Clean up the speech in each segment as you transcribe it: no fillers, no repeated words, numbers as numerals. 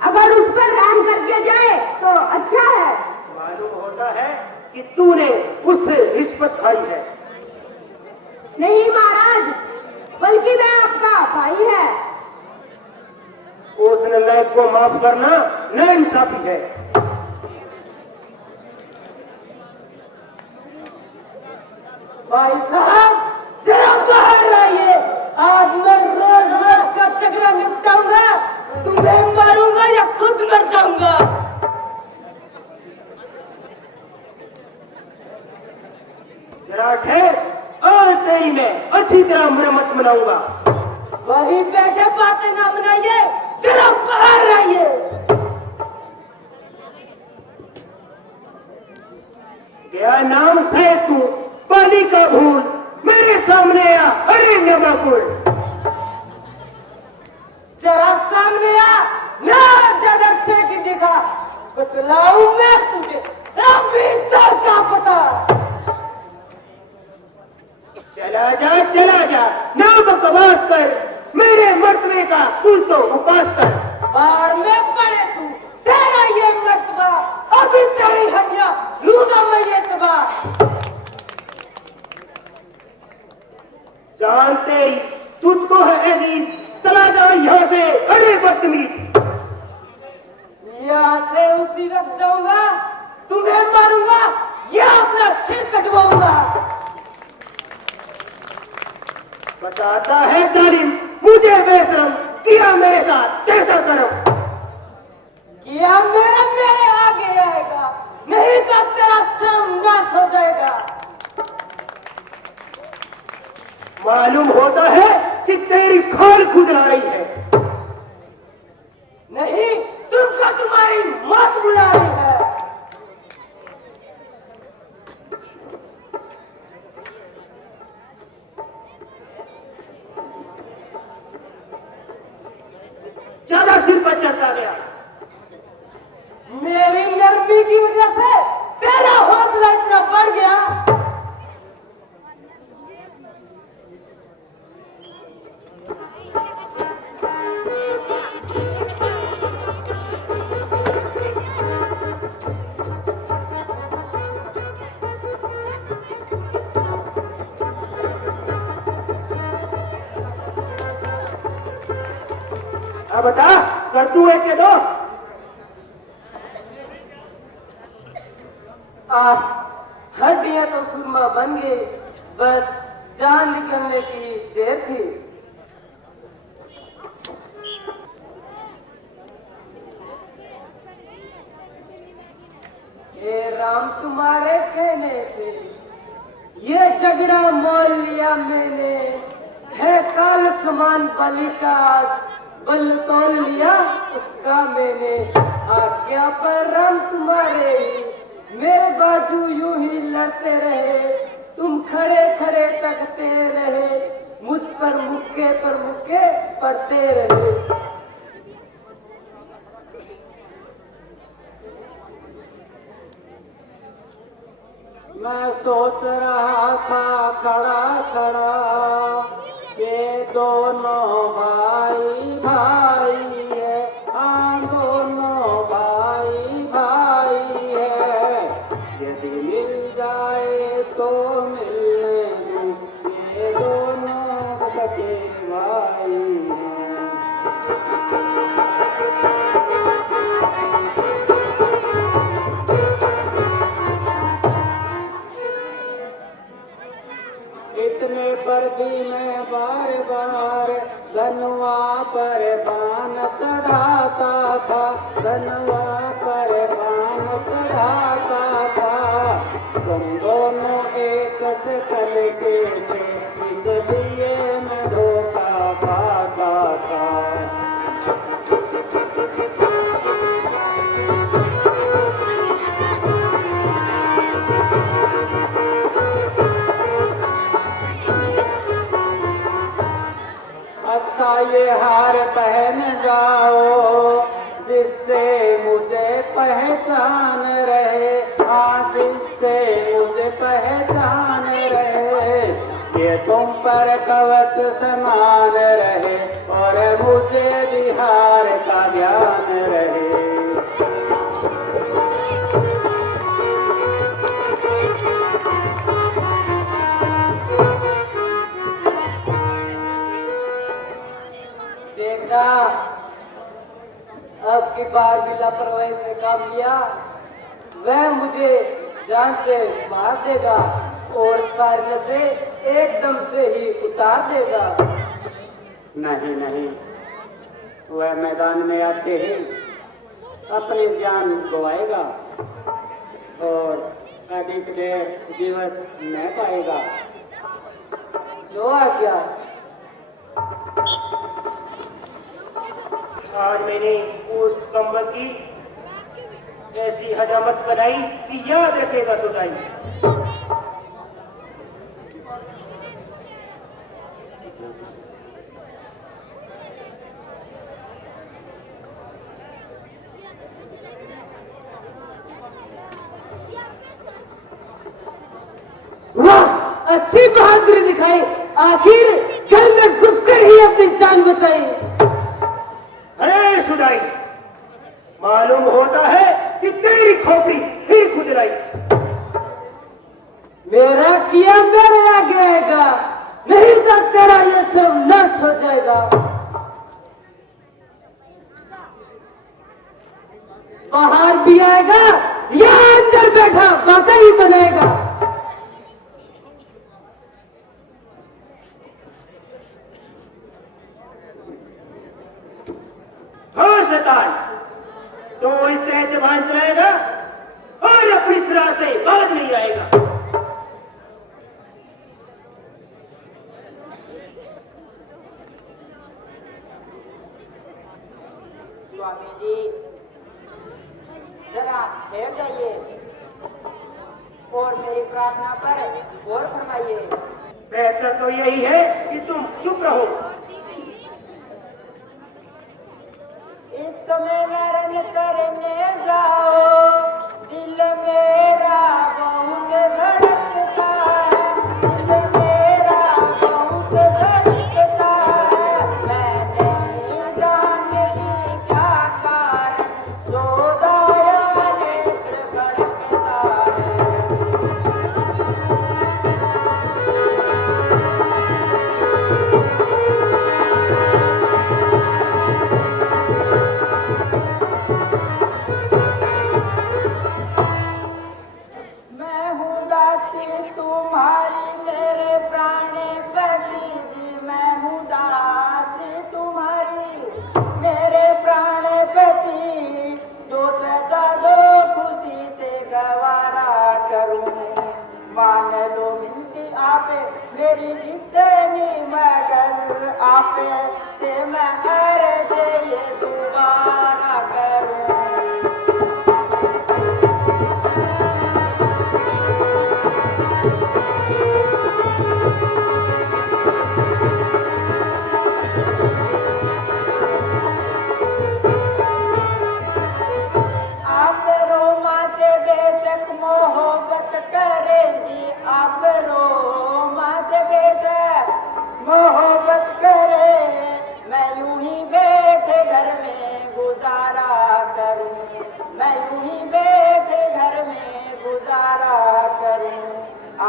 अगर उस पर रहम करके जाए तो अच्छा है। मालूम होता है कि तूने उससे रिश्वत खाई है। नहीं महाराज, बल्कि वह आपका भाई है। उसने नायक को माफ करना नाइंसाफी है। भाई साहब जरा बाहर आइए, आज मैं रोज रोज का झगड़ा निपटाऊंगा। तुम्हें मारूंगा या खुद मर जाऊंगा। जरा ठहर, और तेरी मैं अच्छी तरह मरम्मत बनाऊंगा। वही बैठे बातें ना बनाइए, जरा बाहर आइए। क्या नाम से तू पानी का भूल मेरे सामने आ, अरे नवाकुल। जरा सामने आ, ना ज्यादा फेंक दिखा, बतलाऊं मैं तुझे अभी तक का पता। चला जा, ना बकवास कर, मेरे मर्तबे का कुछ तो उपास कर। और मैं पड़े तू, तेरा ये मर्तबा, अभी तेरी हड्डियां लूंगा मैं ये चबा। जानते ही तुझको है अजीब, चला जा यहाँ से, अरे बदतमीज। यहाँ से उसी वक्त जाऊंगा, तुम्हें मारूंगा या अपना सिर कटवाऊंगा। बताता है जालिम मुझे बेशरम, किया मेरे साथ कैसा करम। किया मेरे आगे आएगा, नहीं तो तेरा शर्म नाश हो जाएगा। मालूम होता है कि तेरी खाल खुजला रही है। नहीं, तुमको तुम्हारी मौत बुला रही है। ज्यादा सिर पर चढ़ता गया। मेरी नरमी की वजह से तेरा हौसला इतना बढ़ गया। अब बता, कर तू एक के दो। हड्डियां तो सुरमा बन गई, बस जान निकलने की देर थी। हे राम, तुम्हारे कहने से ये झगड़ा मोल लिया मैंने, है काल समान बलि का बल तोल लिया उसका मैंने। आज्ञा पर राम तुम्हारे ही, मेरे बाजू यूं ही लड़ते रहे, तुम खड़े खड़े तकते रहे, मुझ पर मुक्के पड़ते रहे। मैं सोच रहा था खड़ा खड़ा, ये दोनों भाई भाई है, हाँ दोनों भाई भाई है। यदि मिल जाए तो मिलने दूं, ये दोनों सगे भाई हैं। इतने पर भी मैं बार बार धनवा पर बाण चढ़ाता था, धनवा पर बाण चढ़ाता था। तुम दोनों एक से कल के थे, इसलिए मैं धोखा खाता था। अच्छा ये हार पहन जाओ, जिससे मुझे पहचान रहे, हाँ जिससे मुझे पहचान रहे। ये तुम पर कवच समान रहे, और मुझे बिहार का ध्यान रहे। अब की बार भी लापरवाही से काम लिया, वह मुझे जान से मार देगा और सारे नशे एकदम से ही उतार देगा। नहीं नहीं, वह मैदान में आते ही अपनी जान गवाएगा और अधिक देर दिवस न पाएगा। जो आ गया। आज मैंने उस कंबल की ऐसी हजामत बनाई कि याद रखेगा सुदाई। वाह, अच्छी बहादुरी दिखाई, आखिर घर में घुसकर ही अपनी जान बचाई। अरे सुदाई, मालूम होता है कि तेरी खोपड़ी फिर खुजलाई। मेरा किया मेरे आगे आएगा, नहीं तो तेरा ये सर्वनाश हो जाएगा। बाहर भी आएगा या अंदर बैठा बाका ही बनाएगा। हाँ शैतान, तो इस तरह जबान चलाएगा और अपनी सिरा से बाज नहीं आएगा। स्वामी जी जरा ठहर जाइए और मेरी प्रार्थना पर गौर फरमाइए। बेहतर तो यही है कि तुम चुप रहो। इस समय लड़न करने जाओ, दिल मेरा बहुत धड़कता है, दिल मेरा बहुत धड़कता है। मैं नहीं जानती क्या कारण जो दाया नेत्र भड़कता है। मैं हूँ दासी तुम्हारी मेरे प्राणपति जी, मैं हूँ दासी तुम्हारी मेरे प्राणपति। जो सजा दो खुशी से गवारा करूँ, मान लो मिनती आपे मेरी जितनी, मगर आपे से मैं अर्ज ये दोबारा करूँ। आप रोमा से बेशक मोहब्बत करें जी, आप रोमा से बेशक मोहब्बत करें। मैं यूं ही बैठे घर में गुजारा करूं, मैं यूं ही बैठे घर में गुजारा करूं।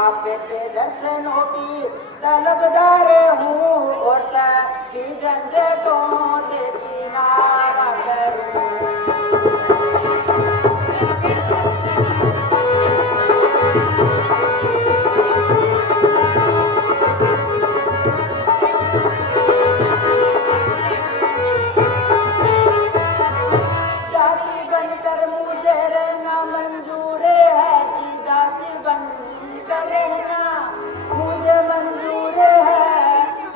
आपके दर्शनों की तलबदार हूँ और सभी झंझटों से किनारा करूं। दासी बनकर मुझे रहना मंजूर है जी, दासी बनकर रहना मुझे मंजूर है।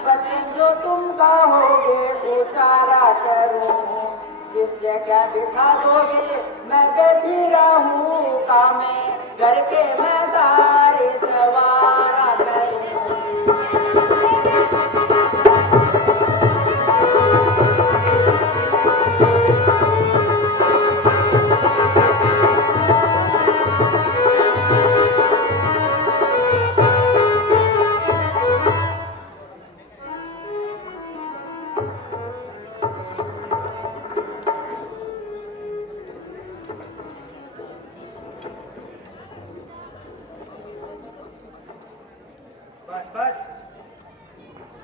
वतन जो तुम कहोगे उतारा करूं, जिस जगह बिठा दोगे मैं बैठी रहूं। कामे घर के मैं सारे सवारा करूं। बस बस,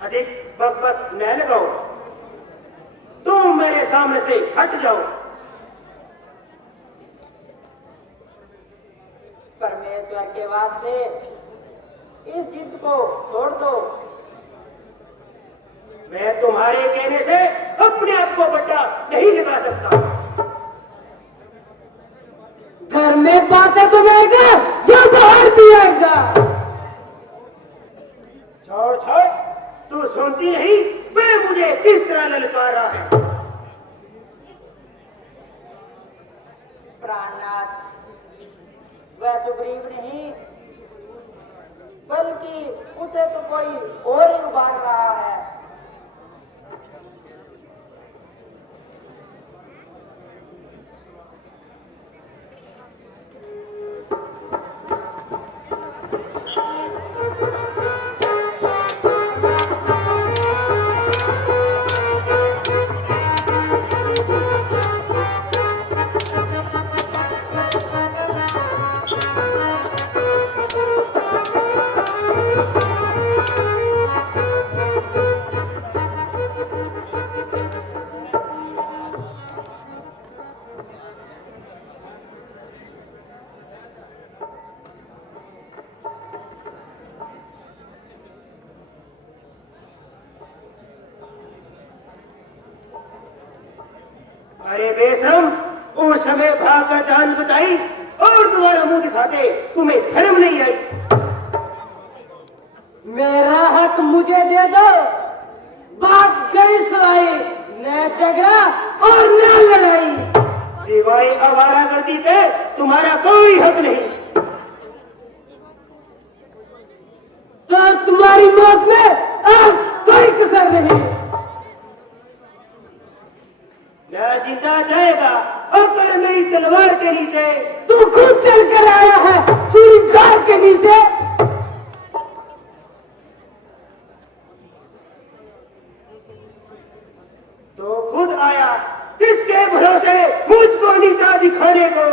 अधिक बक बक न लगाओ। तुम मेरे सामने से हट जाओ। परमेश्वर के वास्ते इस जिद को छोड़ दो। मैं तुम्हारे कहने से अपने आप को बट्टा नहीं लगा सकता। घर में बातें बनाएगा या बाहर पिएगा? छोड़ छोड़, तू सुनती नहीं वह मुझे किस तरह ललकार रहा है। प्राणनाथ, वह सुग्रीव नहीं बल्कि उसे तो कोई और ही उबार रहा है। अरे बेशरम, उस समय भागकर जान बचाई और तुम्हारा मुंह दिखाते तुम्हें शर्म नहीं आई? मेरा हक मुझे दे दो। भाग गई सवाई, न झगड़ा और न लड़ाई। सिवाय आवारा करती के तुम्हारा कोई हक नहीं। तो तुम्हारी मौत में अब कोई कसर नहीं। न जिंदा जाएगा अगर मेरी तलवार के नीचे। तू खुद चल कर आया है चूड़ीदार के नीचे। तो खुद आया किसके भरोसे मुझको नीचा दिखाने को?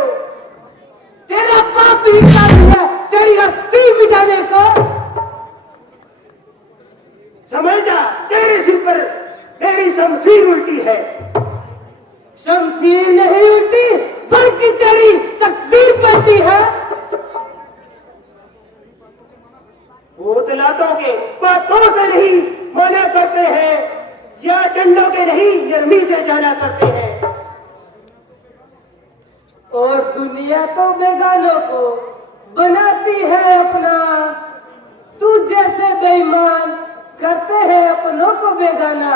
तेरा पाप ही काफी है तेरी अस्थि मिटाने को। समझ जा, तेरे सिर पर मेरी शमशीर उल्टी है। शमशीर नहीं उल्टी बल्कि तेरी तकदीर बनती है। भूतलातों के बातों से नहीं मना करते हैं या डंडों के नहीं नरमी से जाना करते हैं। और दुनिया तो बेगानों को बनाती है अपना। तू जैसे बेईमान करते हैं अपनों को बेगाना।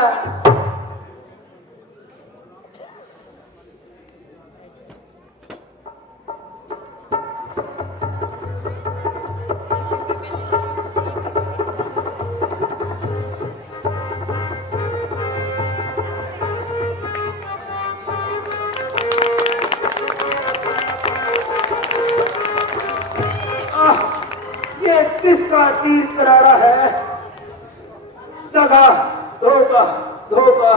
ये किसका तीर करारा है? दगा, धोखा, धोखा।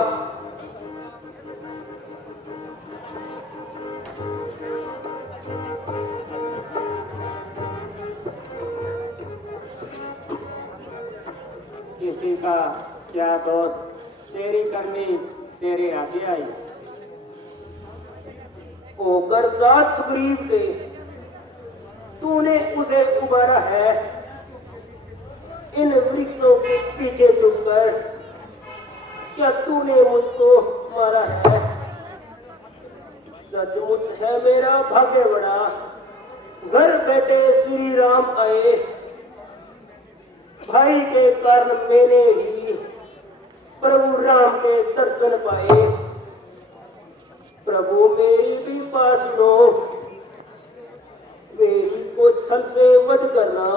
किसी का क्या दोस्त, तेरी करनी तेरे आगे आई। होकर साथ सुग्रीव के तूने उसे उबारा है इन वृक्षों के पीछे छुपकर। क्या तूने मुझको मारा है? सचमुच है मेरा भाग्य बड़ा, घर बैठे श्री राम आए। भाई के कारण मैंने ही प्रभु राम के दर्शन पाए। प्रभु मेरी भी बात सुनो, मेरी को छल से वध करना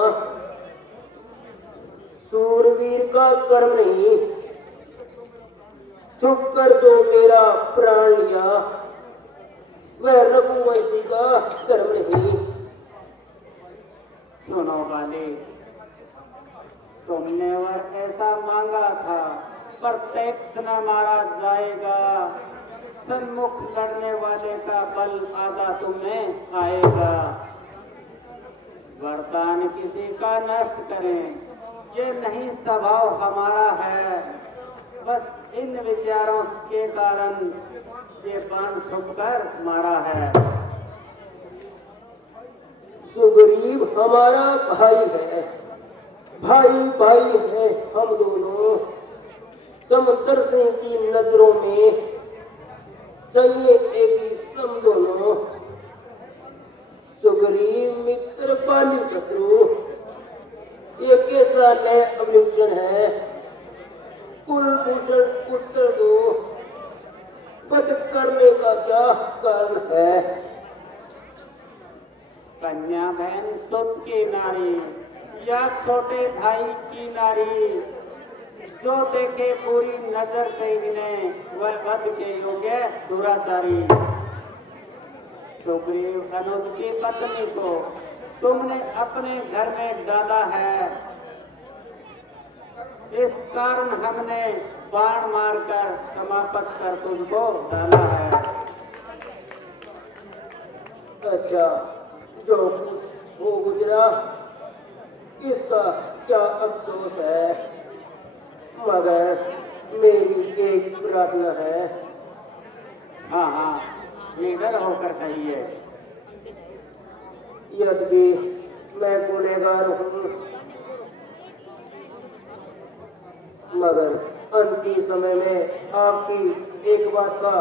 सूरवीर का कर्म नहीं। चुप कर जो मेरा प्राण लिया वह रघुवंशी का कर्म नहीं। सुनो बाली, तुमने वर ऐसा मांगा था, प्रत्यक्ष न मारा जाएगा। सन्मुख लड़ने वाले का बल आधा तुम्हें आएगा। वरदान किसी का नष्ट करें, ये नहीं स्वभाव हमारा है। बस इन विचारों के कारण ये बाण छुपकर मारा है। सुग्रीव हमारा भाई है, भाई भाई है हम दोनों। समंदर सिंह की नजरों में चाहिए एक ही सम दोनों। सुग्रीव मित्र पाली शत्रु, ये कैसा नया अवलोकन है। कुलभूषण उत्तर दो, वध करने का क्या कारण है। कन्या बहन सुत की नारी या छोटे भाई की नारी, जो देखे पूरी नजर से इन्हें वह वध के योग्य दुराचारी। सुग्रीव अनुज की पत्नी को तुमने अपने घर में डाला है, इस कारण हमने बाण मारकर समाप्त कर तुझको डाला है। अच्छा, जो कुछ हो गुजरा इसका क्या अफसोस है, मगर मेरी एक प्रार्थना है। हाँ हाँ, निडर होकर कहिए। यद्यपि मैं गुनहगार हूँ, मगर अंतिम समय में आपकी एक बात का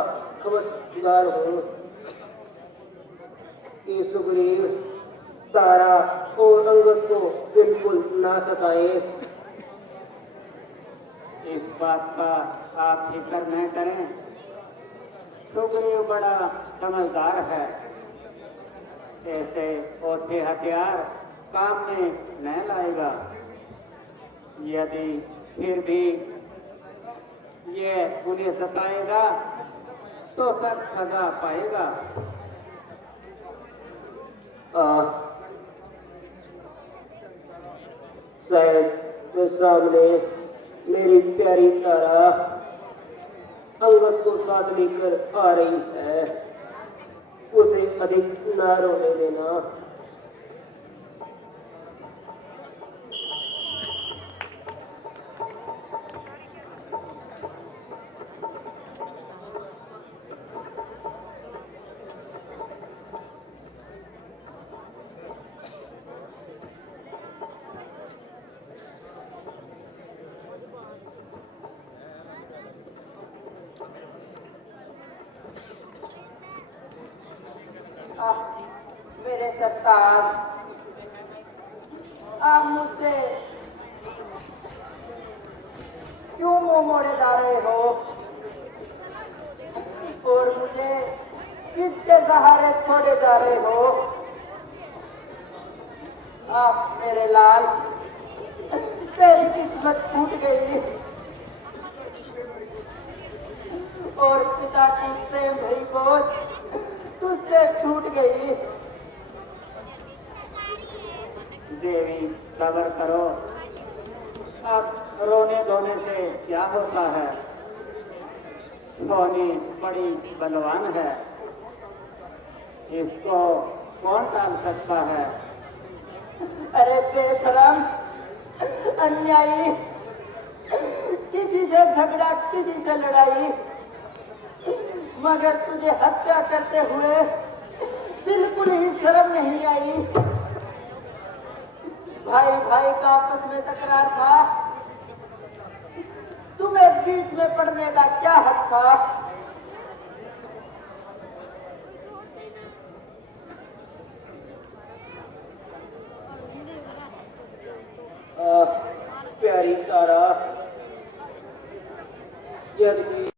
खबरदार हूँ कि सुग्रीव तारा और अंगद को बिल्कुल ना सताए। इस बात का आप फिक्र न करें, सुग्रीव बड़ा समझदार है, ऐसे ओछे हथियार काम में न लाएगा। यदि फिर भी ये उन्हें सताएगा तो सब सजा पाएगा। शायद वे सामने मेरी प्यारी तारा अंगद को साथ लेकर आ रही है, उसे अधिक ना रोने देना। मेरे सरताज, आप मुझसे क्यों मुंह मोड़े जा रहे हो और मुझे किसके सहारे छोड़े जा रहे हो। आप मेरे लाल, तेरी किस्मत फूट गई और पिता की प्रेम भरी गोद तुझसे छूट गई। देवी सब्र करो, अब रोने धोने से क्या होता है। सोनी बड़ी बलवान है, इसको कौन टाल सकता है। अरे बेशरम, अन्यायी, किसी से झगड़ा किसी से लड़ाई, मगर तुझे हत्या करते हुए बिल्कुल ही शर्म नहीं आई। भाई भाई का आपस में तकरार था, तुम्हें बीच में पड़ने का क्या हक था। प्यारी तारा, यदि